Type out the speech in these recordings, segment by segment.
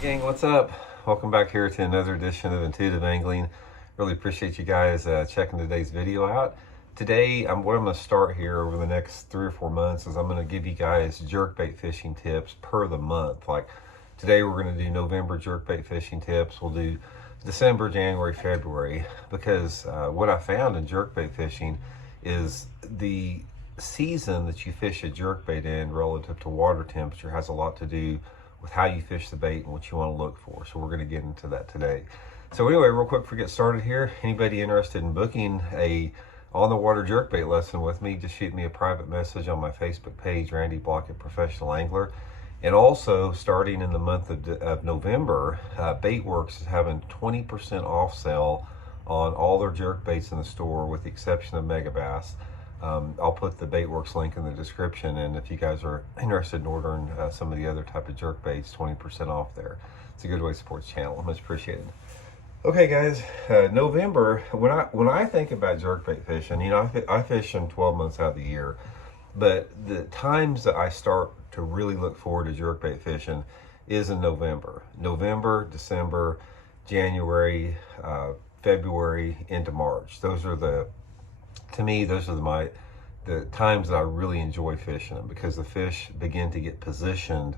Hey gang, what's up? Welcome back here to another edition of Intuitive Angling. Really appreciate you guys checking today's video out. Today, what I'm going to start here over the next 3 or 4 months is I'm going to give you guys jerkbait fishing tips per the month. Like today, we're going to do November jerkbait fishing tips. We'll do December, January, February, because what I found in jerkbait fishing is the season that you fish a jerkbait in relative to water temperature has a lot to do with how you fish the bait and what you want to look for. So we're going to get into that today. So anyway, real quick before we get started here, anybody interested in booking a on the water jerkbait lesson with me, just shoot me a private message on my Facebook page, Randy Blockett Professional Angler. And also, starting in the month of November, Baitworks is having 20% off sale on all their jerkbaits in the store, with the exception of Megabass. I'll put the Baitworks link in the description, and if you guys are interested in ordering some of the other type of jerkbaits, 20% off there. It's a good way to support the channel. Much appreciated. Okay, guys, November. When I think about jerkbait fishing, you know, I fish them 12 months out of the year, but the times that I start to really look forward to jerkbait fishing is in November, December, January, February into March. Those are the times that I really enjoy fishing them, because the fish begin to get positioned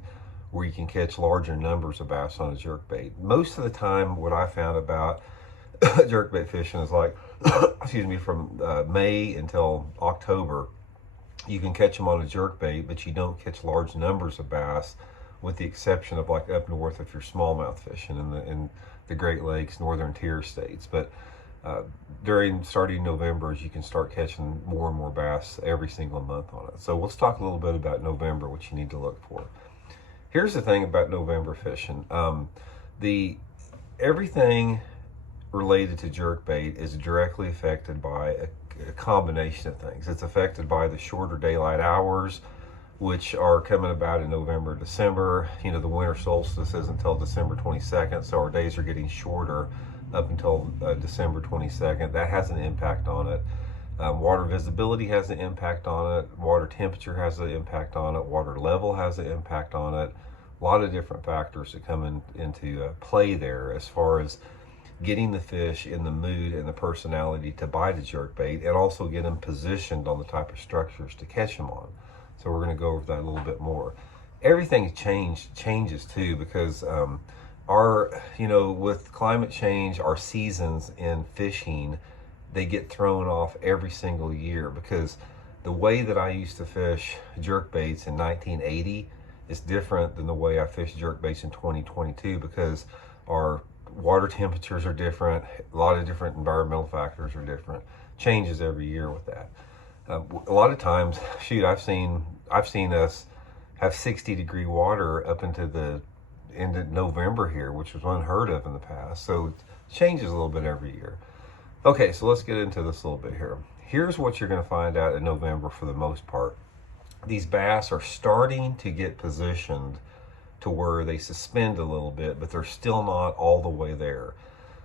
where you can catch larger numbers of bass on a jerkbait. Most of the time, what I found about jerkbait fishing is like, excuse me, from May until October, you can catch them on a jerkbait, but you don't catch large numbers of bass, with the exception of like up north if you're smallmouth fishing in the Great Lakes, northern tier states. But starting November, you can start catching more and more bass every single month on it. So let's talk a little bit about November, what you need to look for. Here's the thing about November fishing. Everything related to jerkbait is directly affected by a combination of things. It's affected by the shorter daylight hours, which are coming about in November, December. You know, the winter solstice isn't until December 22nd, so our days are getting shorter up until December 22nd. That has an impact on it. Water visibility has an impact on it. Water temperature has an impact on it. Water level has an impact on it. A lot of different factors that come into play there, as far as getting the fish in the mood and the personality to bite a jerkbait, and also get them positioned on the type of structures to catch them on. So we're going to go over that a little bit more. Everything changes too, because with climate change, our seasons in fishing, they get thrown off every single year, because the way that I used to fish jerkbaits in 1980 is different than the way I fish jerkbaits in 2022, because our water temperatures are different. A lot of different environmental factors are different. Changes every year with that. A lot of times, I've seen us have 60-degree water up into November here, which was unheard of in the past. So it changes a little bit every year. Okay, so let's get into this a little bit here. Here's what you're going to find out in November for the most part. These bass are starting to get positioned to where they suspend a little bit, but they're still not all the way there.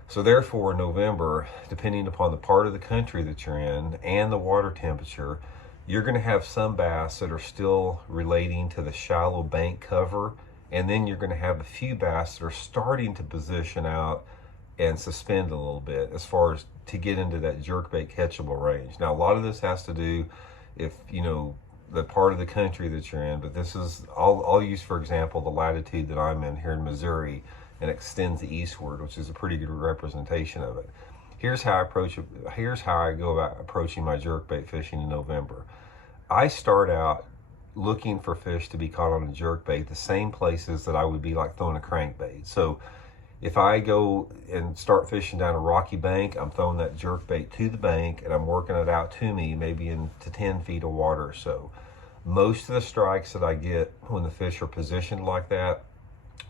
So therefore, in November, depending upon the part of the country that you're in and the water temperature, you're going to have some bass that are still relating to the shallow bank cover, and then you're going to have a few bass that are starting to position out and suspend a little bit, as far as to get into that jerkbait catchable range. Now, a lot of this has to do, if you know the part of the country that you're in, but this is, I'll use for example the latitude that I'm in here in Missouri, and extends eastward, which is a pretty good representation of it. Here's how I go about approaching my jerkbait fishing in November. I start out looking for fish to be caught on a jerkbait the same places that I would be like throwing a crankbait. So if I go and start fishing down a rocky bank, I'm throwing that jerkbait to the bank, and I'm working it out to me, maybe into 10 feet of water or so. Most of the strikes that I get when the fish are positioned like that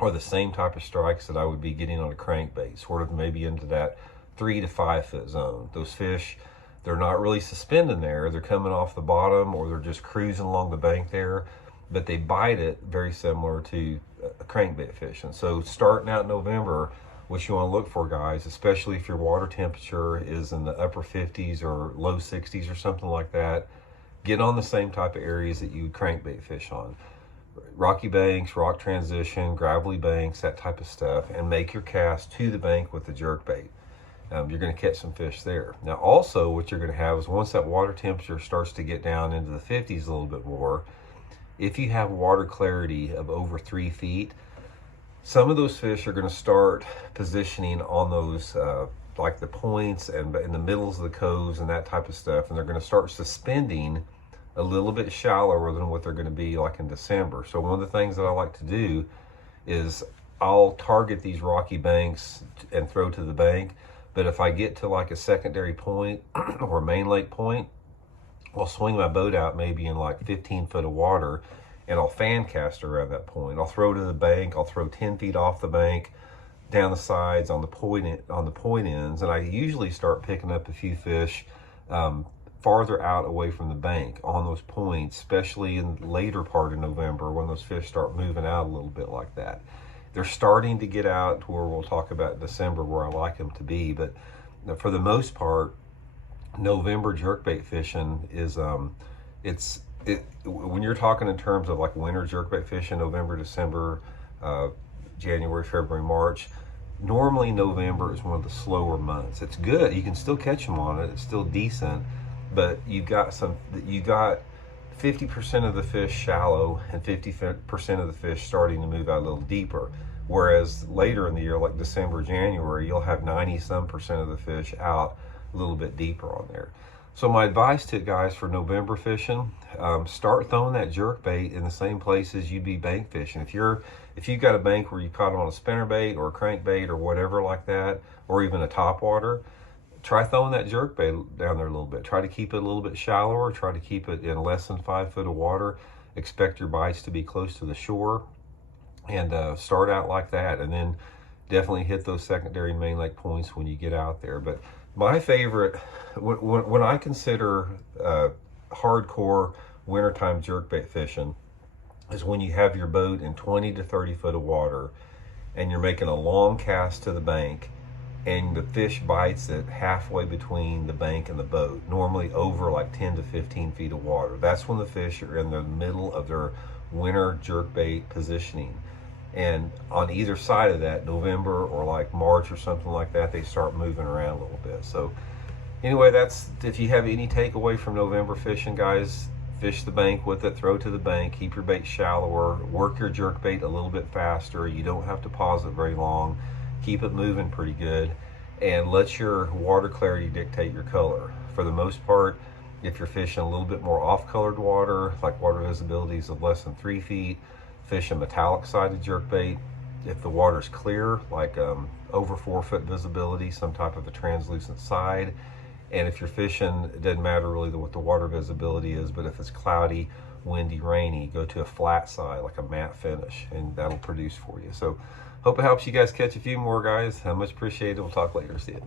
are the same type of strikes that I would be getting on a crankbait, sort of maybe into that 3 to 5 foot zone. Those fish, they're not really suspending there. They're coming off the bottom, or they're just cruising along the bank there, but they bite it very similar to a crankbait fishing. So starting out in November, what you want to look for, guys, especially if your water temperature is in the upper 50s or low 60s or something like that, get on the same type of areas that you would crankbait fish on. rocky banks, rock transition, gravelly banks, that type of stuff, and make your cast to the bank with the jerkbait. You're going to catch some fish there. Now also what you're going to have is once that water temperature starts to get down into the 50s a little bit more, if you have water clarity of over 3 feet, some of those fish are going to start positioning on those like the points and in the middles of the coves and that type of stuff, and they're going to start suspending a little bit shallower than what they're going to be like in December. So one of the things that I like to do is I'll target these rocky banks and throw to the bank, but if I get to like a secondary point or a main lake point, I'll swing my boat out maybe in like 15 foot of water, and I'll fan cast around that point. I'll throw to the bank, I'll throw 10 feet off the bank, down the sides on the point ends, and I usually start picking up a few fish farther out away from the bank on those points, especially in the later part of November when those fish start moving out a little bit like that. They're starting to get out to where we'll talk about December where I like them to be, but for the most part, November jerkbait fishing is when you're talking in terms of like winter jerkbait fishing, November, December, January, February, March, normally November is one of the slower months. It's good, you can still catch them on it, it's still decent, but you got 50% of the fish shallow and 50% of the fish starting to move out a little deeper. Whereas later in the year, like December, January, you'll have 90% of the fish out a little bit deeper on there. So my advice to guys for November fishing, start throwing that jerk bait in the same places you'd be bank fishing. If you've got a bank where you caught them on a spinnerbait or a crankbait or whatever like that, or even a topwater, try throwing that jerk bait down there a little bit. Try to keep it a little bit shallower. Try to keep it in less than 5 foot of water. Expect your bites to be close to the shore, and start out like that, and then definitely hit those secondary main lake points when you get out there. But my favorite, when I consider hardcore wintertime jerkbait fishing, is when you have your boat in 20 to 30 foot of water and you're making a long cast to the bank, and the fish bites it halfway between the bank and the boat, normally over like 10 to 15 feet of water. That's when the fish are in the middle of their winter jerkbait positioning. And on either side of that, November or like March or something like that, they start moving around a little bit. So anyway, that's, if you have any takeaway from November fishing, guys, fish the bank with it, throw to the bank, keep your bait shallower, work your jerkbait a little bit faster. You don't have to pause it very long. Keep it moving pretty good, and let your water clarity dictate your color. For the most part, if you're fishing a little bit more off-colored water, like water visibilities of less than 3 feet, fish a metallic sided jerkbait. If the water's clear, like over 4 foot visibility, some type of a translucent side. And if you're fishing, it doesn't matter really what the water visibility is, but if it's cloudy, windy, rainy, go to a flat side, like a matte finish, and that'll produce for you. So hope it helps you guys catch a few more, guys. Much appreciated. We'll talk later. See you.